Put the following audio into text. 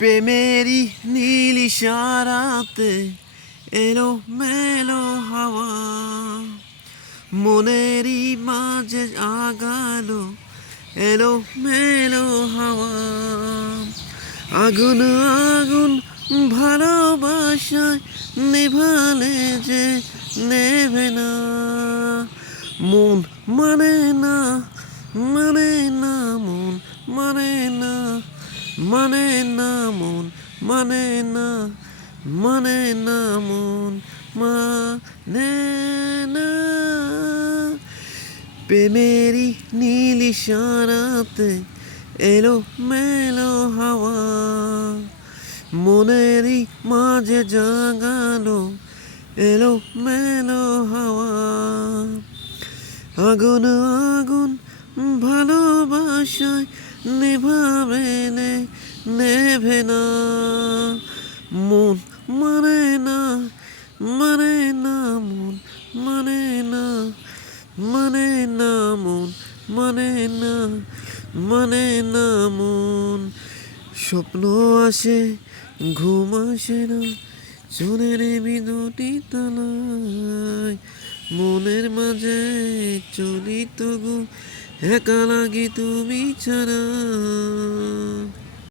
প্রেমেরই নীল ইশারাতে এলো মেলো হাওয়া, মনেরই মাঝে আগালো এলো মেলো হাওয়া। আগুন আগুন ভালোবাসায় নেভালে যে নেবে না, মন মানে না, মানে না, মন মানে না, মানে না, মন মানে না, মানে না, মন মানে না। প্রেমেরই নীল ইশারাতে এলো মেলো হাওয়া, মনেরই মাঝে জাগালো এলো মেলো হাওয়া। আগুন আগুন ভালোবাসায় নেভাবে নেভে না, মন মানে না, মানে না, মন মানে না, মানে না, মন মানে না, মানে না, মন। স্বপ্ন আসে ঘুম আসে না, চোরের বিদুটি তলায় মনের মাঝে চলি তবু একা লাগি তুমি ছাড়া।